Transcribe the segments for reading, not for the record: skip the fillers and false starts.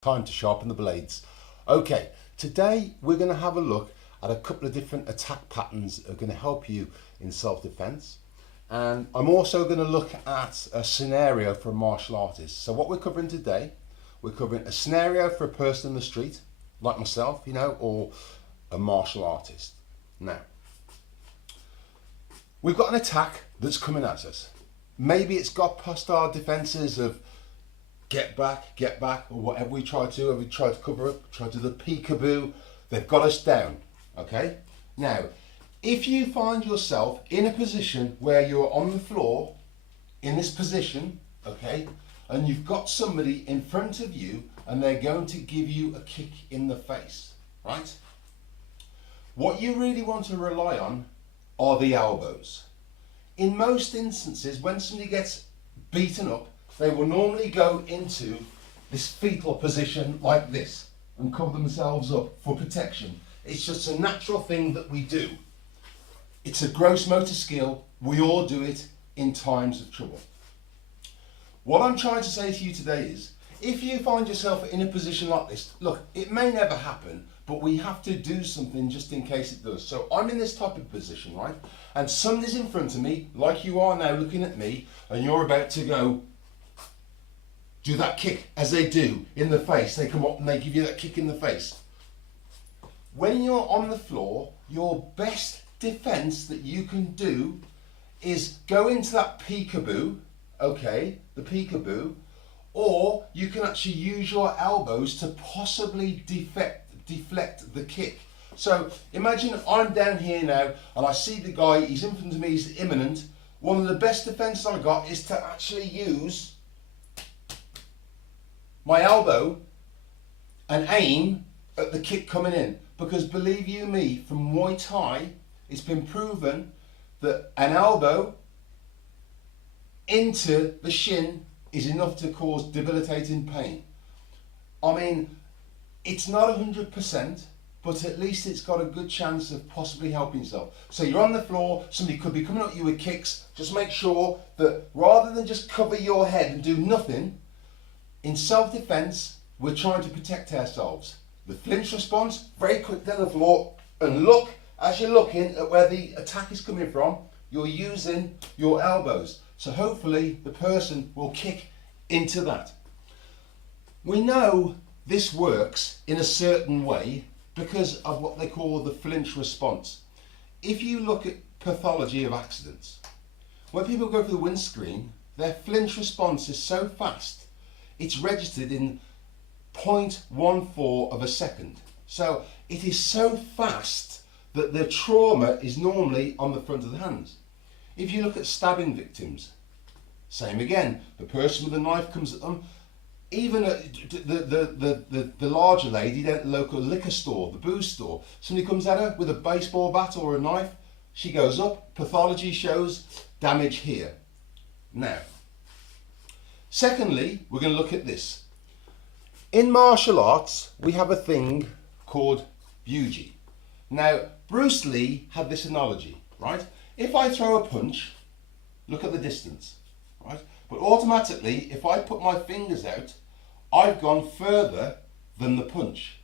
Time to sharpen the blades. Okay, today we're going to have a look at a couple of different attack patterns that are going to help you in self-defense. And I'm also going to look at a scenario for a martial artist. So what we're covering today, we're covering a scenario for a person in the street, like myself, or a martial artist. Now, we've got an attack that's coming at us. Maybe it's got past our defenses of get back, or whatever we try to, we try to cover up, try to do the peekaboo, they've got us down, okay? Now, if you find yourself in a position where you're on the floor, in this position, okay, and you've got somebody in front of you and they're going to give you a kick in the face, right? What you really want to rely on are the elbows. In most instances, when somebody gets beaten up, they will normally go into this fetal position like this and cover themselves up for protection. It's just a natural thing that we do. It's a gross motor skill. We all do it in times of trouble. What I'm trying to say to you today is, if you find yourself in a position like this, look, it may never happen, but we have to do something just in case it does. So I'm in this type of position, right? And somebody's in front of me, like you are now looking at me, and you're about to go do that kick, as they do in the face. They come up and they give you that kick in the face. When you're on the floor, your best defense that you can do is go into that peekaboo, okay, the peekaboo, or you can actually use your elbows to possibly deflect the kick. So imagine I'm down here now and I see the guy, he's in front of me, he's imminent. One of the best defenses I got is to actually use my elbow and aim at the kick coming in. Because believe you me, from Muay Thai, it's been proven that an elbow into the shin is enough to cause debilitating pain. I mean, it's not 100%, but at least it's got a good chance of possibly helping yourself. So you're on the floor, somebody could be coming at you with kicks. Just make sure that rather than just cover your head and do nothing, in self-defense, we're trying to protect ourselves. The flinch response, very quick down the floor, and look, as you're looking at where the attack is coming from, you're using your elbows. So hopefully the person will kick into that. We know this works in a certain way because of what they call the flinch response. If you look at pathology of accidents, when people go for the windscreen, their flinch response is so fast, it's registered in 0.14 of a second. So it is so fast that the trauma is normally on the front of the hands. If you look at stabbing victims, same again. The person with a knife comes at them. Even the larger lady at the local liquor store, the booze store, somebody comes at her with a baseball bat or a knife, she goes up, pathology shows damage here. Now, secondly, we're going to look at this. In martial arts, we have a thing called Buji. Now, Bruce Lee had this analogy, right? If I throw a punch, look at the distance, right? But automatically, if I put my fingers out, I've gone further than the punch.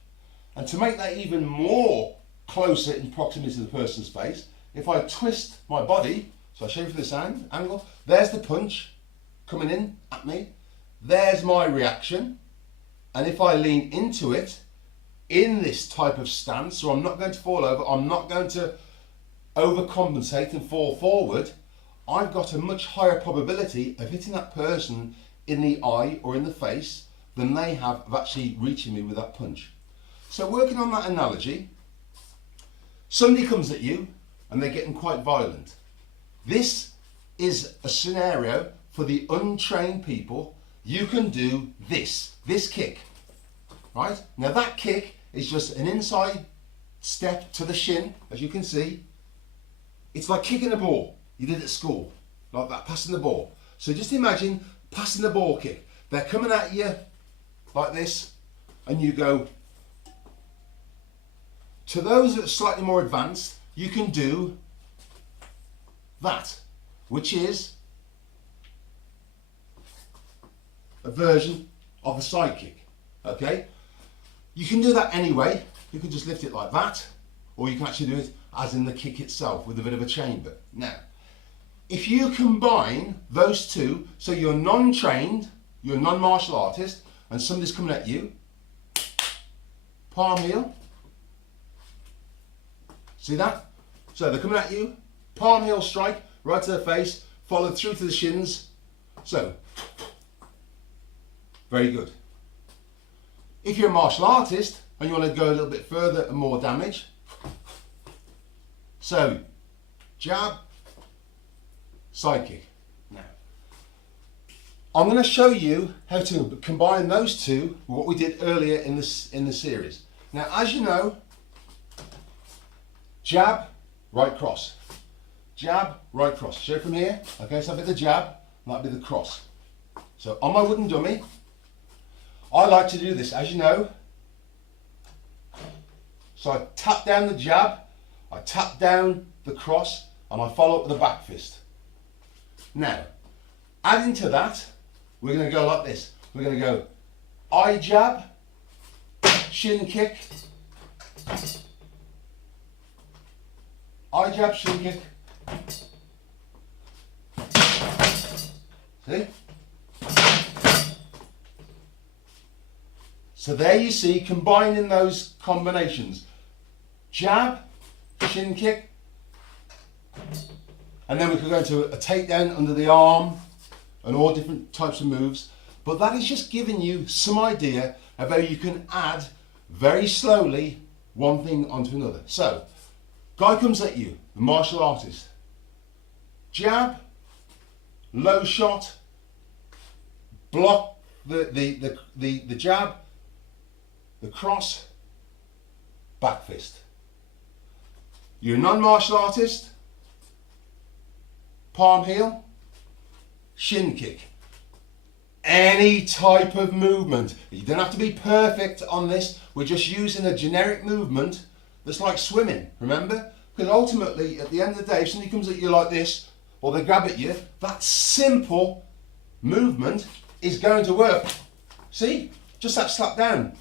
And to make that even more closer in proximity to the person's face, if I twist my body, so I show you from this angle, there's the punch coming in at me, there's my reaction, and if I lean into it in this type of stance, so I'm not going to fall over, I'm not going to overcompensate and fall forward, I've got a much higher probability of hitting that person in the eye or in the face than they have of actually reaching me with that punch. So working on that analogy, somebody comes at you and they're getting quite violent. This is a scenario for the untrained people. You can do this kick, right? Now that kick is just an inside step to the shin, as you can see. It's like kicking a ball. You did at school, like that, passing the ball. So just imagine passing the ball kick. They're coming at you like this, and you go. To those that are slightly more advanced, you can do that, which is a version of a side kick. Okay? You can do that anyway. You can just lift it like that, or you can actually do it as in the kick itself with a bit of a chamber. Now, if you combine those two, so you're non-trained, you're a non-martial artist, and somebody's coming at you, palm heel. See that? So they're coming at you, palm heel strike, right to the face, followed through to the shins. So, very good. If you're a martial artist and you want to go a little bit further and more damage, so jab, side kick. Now, I'm going to show you how to combine those two with what we did earlier in the series. Now, as you know, jab, right cross. Jab, right cross. Show from here. Okay, so that'll be the jab, and that'll be the cross. So on my wooden dummy, I like to do this, as you know. So I tap down the jab, I tap down the cross, and I follow up with a back fist. Now, adding to that, we're going to go like this. We're going to go eye jab, shin kick, eye jab, shin kick. See? So there you see, combining those combinations. Jab, shin kick, and then we could go into a takedown under the arm and all different types of moves. But that is just giving you some idea of how you can add very slowly one thing onto another. So, guy comes at you, the martial artist. Jab, low shot, block the jab, the cross, back fist. You're a non-martial artist, palm heel, shin kick. Any type of movement. You don't have to be perfect on this. We're just using a generic movement that's like swimming, remember? Because ultimately, at the end of the day, if somebody comes at you like this, or they grab at you, that simple movement is going to work. See? Just that slap down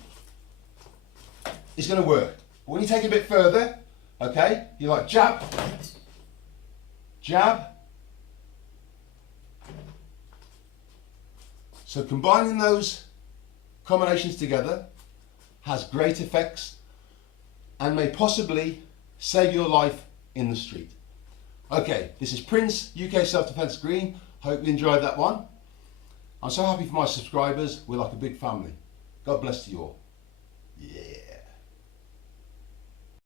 is going to work. But when you take it a bit further, okay, you're like jab, jab. So combining those combinations together has great effects and may possibly save your life in the street. Okay, this is Prince, UK Self-Defense Green. Hope you enjoyed that one. I'm so happy for my subscribers. We're like a big family. God bless to you all. Yeah.